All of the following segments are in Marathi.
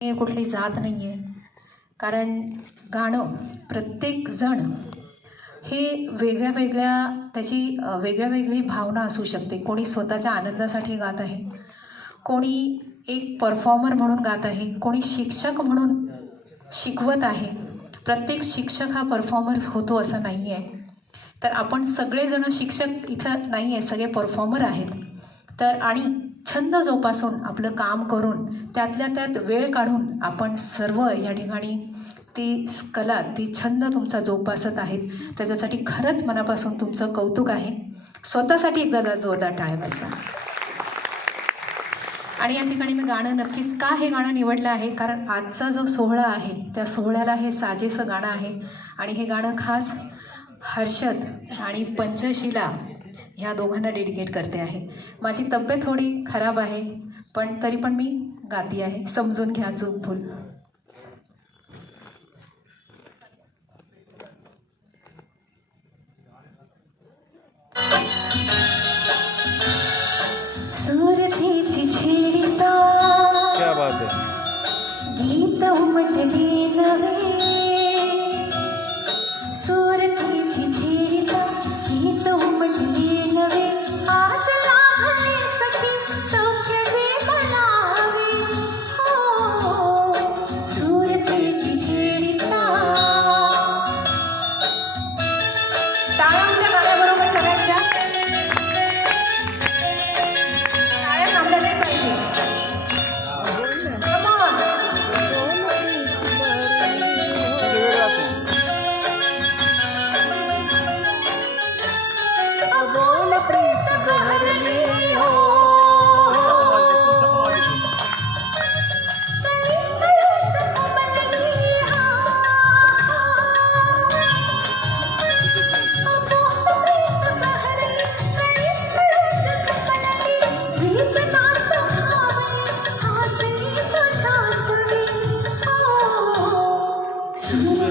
हे कुठली जात नाही आहे कारण गाणं प्रत्येक जण हे वेगळ्या वेगळ्या त्याची वेगळ्या वेगळी भावना असू शकते. कोणी स्वतःच्या आनंदासाठी गात आहे. कोणी एक परफॉर्मर म्हणून गात आहे. कोणी शिक्षक म्हणून शिकवत आहे. प्रत्येक शिक्षक हा परफॉर्मर होतो असं नाही आहे तर आपण सगळेजणं शिक्षक इथं नाही आहे सगळे परफॉर्मर आहेत. तर आणि छंद जोपासून आपलं काम करून त्यातल्या त्यात वेळ काढून आपण सर्व या ठिकाणी ती कला ती छंद तुमचा जोपासत आहेत. त्याच्यासाठी खरंच मनापासून तुमचं कौतुक आहे. स्वतःसाठी एकदा जोरदार टाळ्या वाजवा. आणि या ठिकाणी मी गाणं नक्कीच का हे गाणं निवडलं आहे? कारण आजचा जो सोहळा आहे त्या सोहळ्याला हे साजेसं गाणं आहे. आणि हे गाणं खास हर्षद आणि पंचशिला ह्या दोघांना डेडिकेट करते आहे. माझी तब्येत थोडी खराब आहे पण तरी पण मी गाती आहे. समजून घ्या चूक भूल. टाळ्या होत्या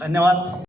धन्यवाद.